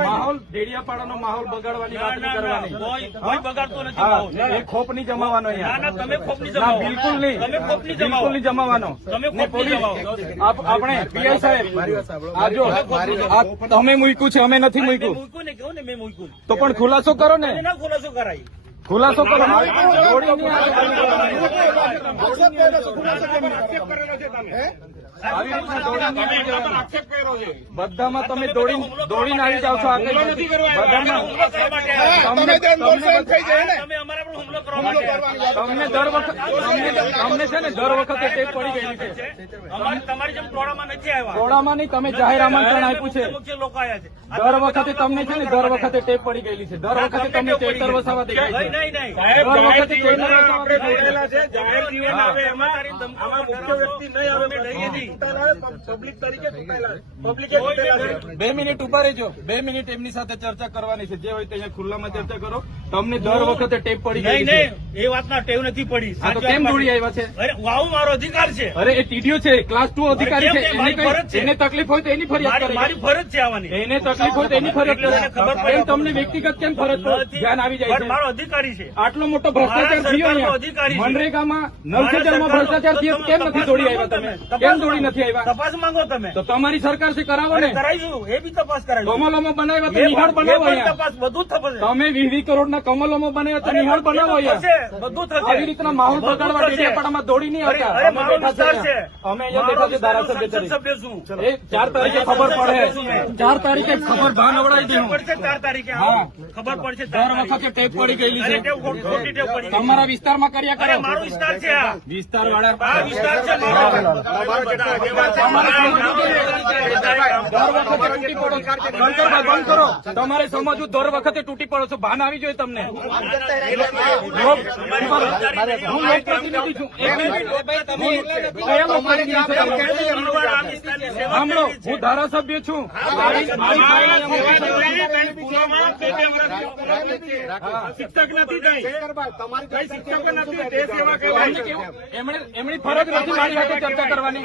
માહોલ ડેડિયાપાડાનો માહોલ બગાડવાની વાત નહીં કરવાની. કોઈ બગાડતો નથી. એ ખોપ નહીં જમાવાનો અહીંયા. તમે ખોપ નહીં જમાવો. બિલકુલ નહીં. તમે ખોપ નહીં જમાવો. બિલકુલ નહીં જમાવાનો. તમે પોલીસ આપણે પીઆઈ સાહેબ આ જો તમે મૂક્યું છે, અમે નથી મૂક્યું. તો પણ ખુલાસો કરો ને. ખુલાસો કરાય. ખુલાસો કરો. આવી રીતના બધામાં તમે દોડીને આવી જાવ છો. તમને દર વખતે અમને છે ને દર વખતે ટેપ પડી ગયેલી છે. તમારી જેમ ટોળામાં નહીં, તમે જાહેર આમંત્રણ આપ્યું છે. દર વખતે તમને છે ને દર વખતે ટેપ પડી ગયેલી છે. દર વખતે તમને ટેક્ટર વસાવા દેખાય છે. દર વખતે ટેક્ટર વસાવા દેખાય છે. જાહેર જીવન આવે એમાં મુખ્ય વ્યક્તિ નહીં આવે. પબ્લિક તરીકે 2 મિનિટ ઉભા રહેજો. 2 મિનિટ એમની સાથે ચર્ચા કરવાની છે. જે હોય તે અહીંયા ખુલ્લામાં ચર્ચા કરો. તમને દર વખતે ટેપ પડી ગઈ છે. એ વાતના ટેવ નથી પડી. તો કેમ દોડી આવ્યા છે? વાવ મારો અધિકાર છે. અરે એ ટીડીઓ છે, ક્લાસ 2 અધિકારી છે. એને તકલીફ હોય તો એની ફરિયાદ કરે. મારી ફરજ છે આવવાની. એને તકલીફ હોય તો એની ફરજ કરે. કેમ તમને વ્યક્તિગત કેમ ફરજ ધ્યાન આવી જાય છે? મારો અધિકારી છે. આટલો મોટો ભ્રષ્ટાચાર થયો અહીંયા મનરેગામાં 9,000 માં ભ્રષ્ટાચાર થયો. કેમ નથી દોડી આવ્યા તમે? કેમ દોડી નથી આવ્યા? તપાસ માંગો તમે. તો તમારી સરકાર છે, કરાવો ને. કરાવીશું. એ બી તપાસ કરાવીશું. કમલોમાં બનાવ્યા તો નિહાળ બનાવો. તપાસ બધું થશે. તમે 20 કરોડના કમલોમાં બનાવ્યા તો નિહાળ બનાવો. બધું થશે. આવી રીતના માહોલ બગાડવા ડેડિયાપાડામાં દોડી નહીં આવતા. અમે બેઠા છે ધારાસભ્ય તરીકે. 4 તારીખે ખબર પડે. 4 તારીખે ખબર ભાન અવડાવી દે. 4 તારીખે ખબર પડશે. દર વખતે ટેપ પડી ગયેલી છે. તમારા વિસ્તારમાં કર્યા કરો. મારો વિસ્તાર છે. વિસ્તાર વાળા વિસ્તાર છે. બંધ કરો. તમારે સમજવું દર વખતે તૂટી પડો છો. ભાન આવી જોઈએ તમને. સાંભળો, હું ધારાસભ્ય છું. શિક્ષક નથી. એમની ફરજ નથી મારી સાથે ચર્ચા કરવાની.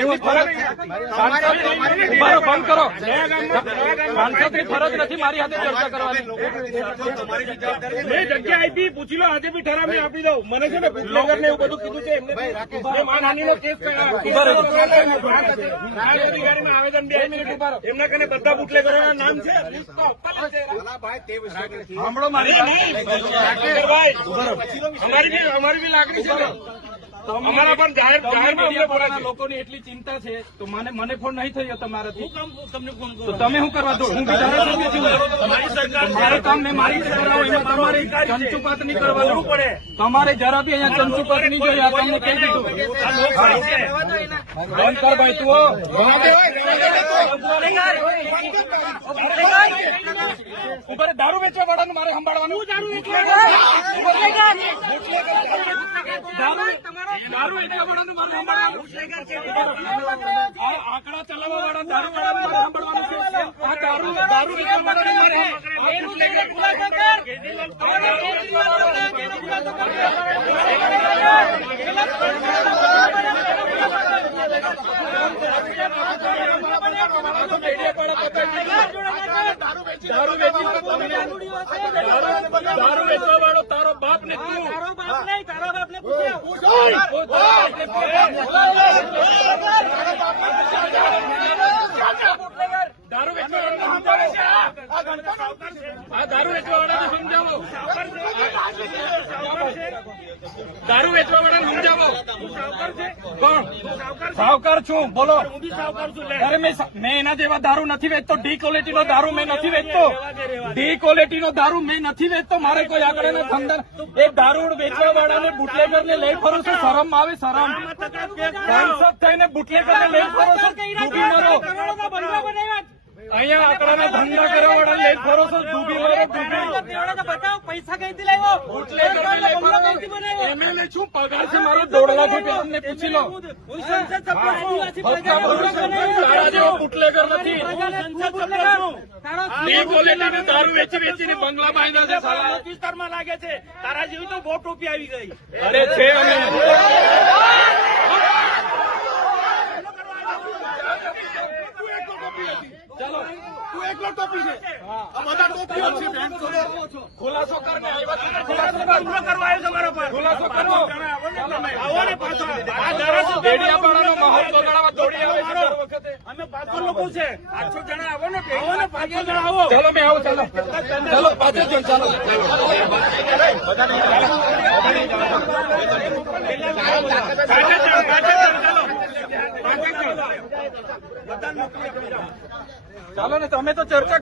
એમની ફરજ બંધ કરો. સાંસદની ફરજ નથી મારી સાથે ચર્ચા કરવાની. મેં જગ્યા આપી, પૂછી લો. આજે બી ઠરાવ મેં આપી દઉં. મને છે ને બુટલેગર ને એવું બધું કીધું છે. એમને માનહાનિનો કેસ અધિકારીમાં આવેદન બી એમના કને બધા બુટલેગરોના નામ છે. સાંભળો મારી અમારી બી લાગણી છે. અમારા પણ જાહેર લોકોની એટલી ચિંતા છે તો મને ફોન નહીં થયો તમારાથી. તમને ફોન તો તમે શું કરવા દો? હું ધારાસભ્ય છું. મારે કામ મેં મારી રીતે કરાવો. એમાં તમારે ચંચુપાત નહીં કરવાનું પડે. તમારે જરા બી અહીંયા ચંચુપાત નહીં જોઈએ. આ તમને કહી દીધું. બંધ કર ભાઈ તું. ઉપર દારૂ વેચવા વાળાનું મારે સંભાળવાનું. દારૂ વેચવા વાળાનું મારે સંભાળવાનું. આંકડા ચલાવવા વાળા દારૂ વાળાનું મારે સંભાળવાનું છે. આ દારૂ વેચવા વાળાનું મારે દારૂ વેચવા વાળો તારો બાપ ને તું. તારો બાપ ને દારૂ વેચવા આ દારૂ વેચવા વાળાને સમજાવો. દારૂ વેચવા વાળાને સમજાવો. કોણ સાવકાર છું? બોલો. અરે મેં એના જેવા દારૂ નથી વેચતો. ડી ક્વોલિટીનો દારૂ મેં નથી વેચતો. ડી ક્વોલિટીનો દારૂ મેં નથી વેચતો. મારે કોઈ આગળ ધંધા એ દારૂ વેચવા વાળાને બુટલેગર ને લઈ ફરો છો. શરમ આવે? શરમ? સાંસદ થઈને બુટલેગર ને લઈ ફરો છો. ડૂબી મરો. અહીંયા આંકડાના ધંધા કરવા વાળા લઈ ફરો છો. ડૂબી મરો. બતાવો પૈસા કઈથી લાવ્યો? એમએલએ છું, પગાર છે મારો 1.5 લાખ રૂપિયા. અમને પૂછી લો. તારા જેવો બુટલેગર નથી. દારૂ વેચીને બંગલા બાંધ્યા છે. સારા વિસ્તારમાં લાગે છે. તારા જેવી તો બહુ ટોપી આવી ગઈ. અરે છે અમે ટોપી નથી. ચાલો તું એકલો ટોપી છે. આ બધા ટોપીઓ છે. બેન છોડો. ખુલાસો કરને આવ્યા હતા. ખુલાસો કરવા આવ્યો તમારા પર. ખુલાસો કરો. આવો ને પાછો. આ ધારાસભ્ય ડેડિયાપાડાનો માહોલ બગાડવા દોડી આવે છે દર વખતે. અમે 500 લોકો છે. 800 જણા આવો ને. આવો ને 500 જણા આવો. ચાલો મેં આવું. ચાલો ચાલો પાછળ જો. ચાલો ચાલો ને તમે તો ચર્ચા